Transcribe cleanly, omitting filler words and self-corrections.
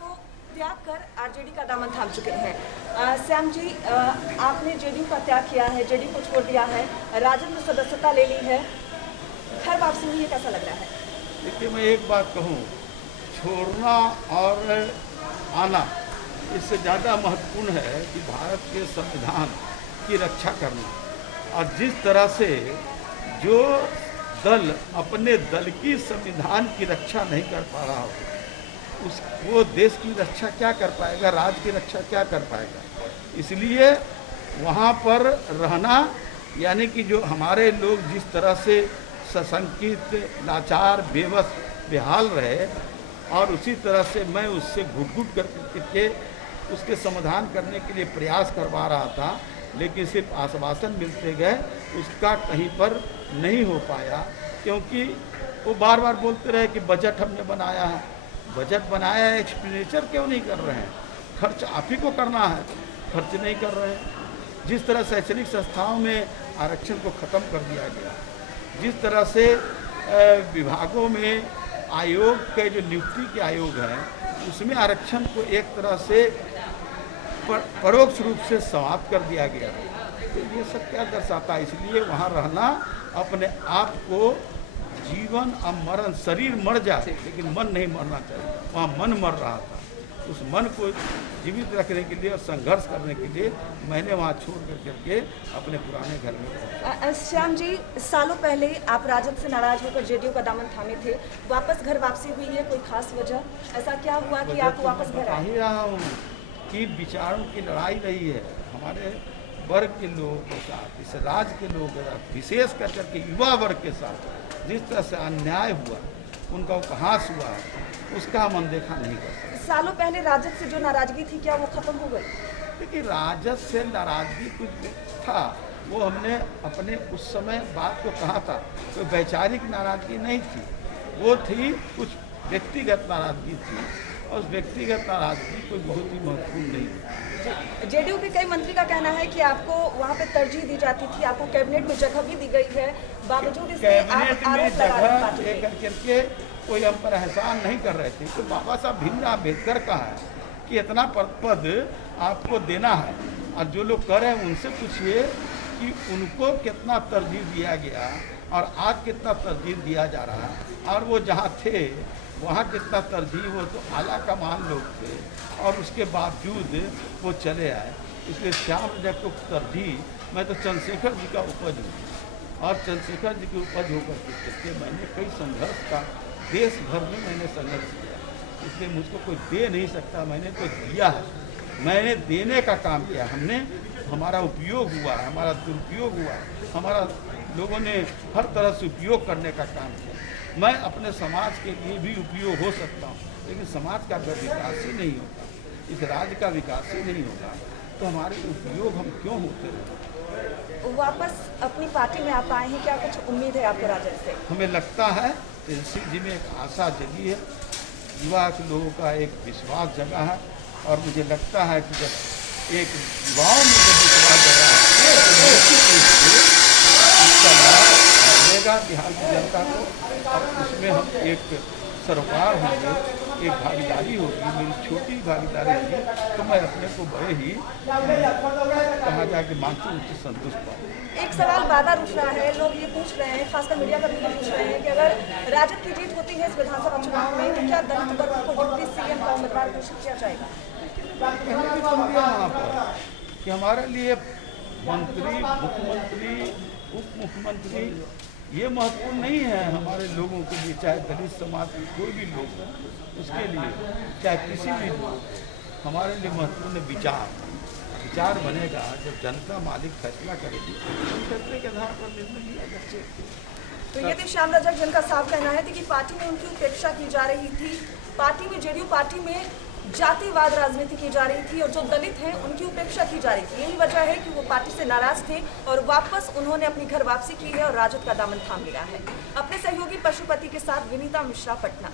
को त्याग कर आरजेडी का दामन थाम चुके हैं। श्याम जी, आपने जेडीयू का त्याग किया है, जेडीयू को छोड़ दिया है, राजद में सदस्यता ले ली है, घर वापसी हुई है, कैसा लग रहा है? देखिए, मैं एक बात कहूँ, छोड़ना और आना इससे ज़्यादा महत्वपूर्ण है कि भारत के संविधान की रक्षा करना। और जिस तरह से जो दल अपने दल की संविधान की रक्षा नहीं कर पा रहा हो, वो देश की रक्षा क्या कर पाएगा, राज्य की रक्षा क्या कर पाएगा। इसलिए वहाँ पर रहना, यानी कि जो हमारे लोग जिस तरह से सशंकित, लाचार, बेबस, बेहाल रहे, और उसी तरह से मैं उससे घुट-घुट करके उसके समाधान करने के लिए प्रयास करवा रहा था, लेकिन सिर्फ आश्वासन मिलते गए, उसका कहीं पर नहीं हो पाया। क्योंकि वो बार बार बोलते रहे कि बजट हमने बनाया है। बजट बनाया है, एक्सपेंडिचर क्यों नहीं कर रहे हैं? खर्च आप ही को करना है, खर्च नहीं कर रहे हैं। जिस तरह शैक्षणिक संस्थाओं में आरक्षण को ख़त्म कर दिया गया, जिस तरह से विभागों में आयोग के जो नियुक्ति के आयोग हैं, उसमें आरक्षण को एक तरह से परोक्ष रूप से समाप्त कर दिया गया, तो ये सब क्या दर्शाता है? इसलिए वहाँ रहना अपने आप को जीवन और मरण, शरीर मर जाए लेकिन मन नहीं मरना चाहिए। वहाँ मन मर रहा था, उस मन को जीवित रखने के लिए और संघर्ष करने के लिए मैंने वहाँ छोड़ करके अपने पुराने घर में पहुँचा। श्याम जी, सालों पहले आप राजद से नाराज होकर जेडीयू का दामन थामे थे, वापस घर वापसी हुई है, कोई खास वजह? ऐसा क्या हुआ कि आप वापस घर आए? ही रहा हूँ कि विचारों की लड़ाई रही है हमारे वर्ग के लोगों के साथ, इस राज्य के लोगों के साथ, विशेष कर युवा वर्ग के साथ। जिस तरह से अन्याय हुआ, उनका उपहास हुआ, उसका हम अनदेखा नहीं कर सकते। सालों पहले राजद से जो नाराजगी थी, क्या वो खत्म हो गई? देखिए, राजद से नाराजगी कुछ था, वो हमने अपने उस समय बात को कहा था। कोई वैचारिक नाराजगी नहीं थी, वो थी कुछ व्यक्तिगत नाराजगी थी, और उस व्यक्तिगत नाराजगी कोई बहुत ही महत्वपूर्ण नहीं थी। जेडीयू के कई मंत्री का कहना है कि आपको वहाँ पे तरजीह दी जाती थी, आपको कैबिनेट में जगह भी दी गई है, बावजूद इसके कैबिनेट में जगह लेकर करके कोई हम पर एहसान नहीं कर रहे थे। तो बाबा साहब भीमराव अम्बेडकर का है कि इतना पद आपको देना है, और जो लोग कर रहे हैं उनसे पूछिए कि उनको कितना तरजीह दिया गया और आज कितना तरजीह दिया जा रहा है, और वो जहाँ थे वहाँ कितना तरजीह, वो तो आला कमान लोग थे और उसके बावजूद वो चले आए। इसलिए श्याम रजक को तरजीह, मैं तो चंद्रशेखर जी का उपज हूँ, और चंद्रशेखर जी की उपज होकर के मैंने कई संघर्ष का, देश भर में मैंने संघर्ष किया, इसलिए मुझको कोई दे नहीं सकता। मैंने तो दिया है, मैंने देने का काम किया। हमने, हमारा उपयोग हुआ है, हमारा दुरुपयोग हुआ है, हमारा लोगों ने हर तरह से उपयोग करने का काम किया। मैं अपने समाज के लिए भी उपयोग हो सकता हूँ, लेकिन समाज का अगर विकास ही नहीं होगा, इस राज्य का विकास ही नहीं होगा, तो हमारे उपयोग हम क्यों होते हैं? वापस अपनी पार्टी में आप आए हैं, क्या कुछ उम्मीद है आपको राजद से? हमें लगता है एनसी जी में एक आशा जगी है, युवा के लोगों का एक विश्वास जगा है, और मुझे लगता है कि जब एक युवाओं में जब विश्वास जगा है तो निश्चित रूप से इसका लाभ मिलेगा बिहार की जनता को, और उसमें हम एक सरोकार होंगे, एक भागीदारी होगी। मेरी छोटी भागीदारी होगी तो मैं अपने को बड़े ही कहा जाए कि मानसिक रूप से संतुष्ट पाऊँ। एक सवाल बार-बार उठ रहा है, लोग ये पूछ रहे हैं, खासकर मीडिया का भी पूछ रहे हैं कि अगर राजद की जीत होती है इस विधानसभा चुनाव में, तो क्या दलित वर्ग को डिप्टी सीएम का उम्मीदवार घोषित किया जाएगा? कहने भी सुन लिया वहाँ पर कि हमारे लिए मंत्री, मुख्यमंत्री, उप मुख्यमंत्री ये महत्वपूर्ण नहीं है हमारे लोगों के लिए, चाहे दलित समाज के कोई भी लोग हैं, उसके लिए चाहे किसी भी लोग, हमारे लिए महत्वपूर्ण विचार बनेगा। जब जनता मालिक फैसला करेगी, तो फैसले के आधार पर निर्णय लिया जाएगा। तो ये थी श्याम रजक, जिनका साफ कहना है कि पार्टी में उनकी उपेक्षा की जा रही थी, पार्टी में, जेडीयू पार्टी में जातिवाद राजनीति की जा रही थी, और जो दलित हैं उनकी उपेक्षा की जा रही थी। यही वजह है कि वो पार्टी से नाराज थे और वापस उन्होंने अपनी घर वापसी की है और राजद का दामन थाम लिया है। अपने सहयोगी पशुपति के साथ विनीता मिश्रा, पटना।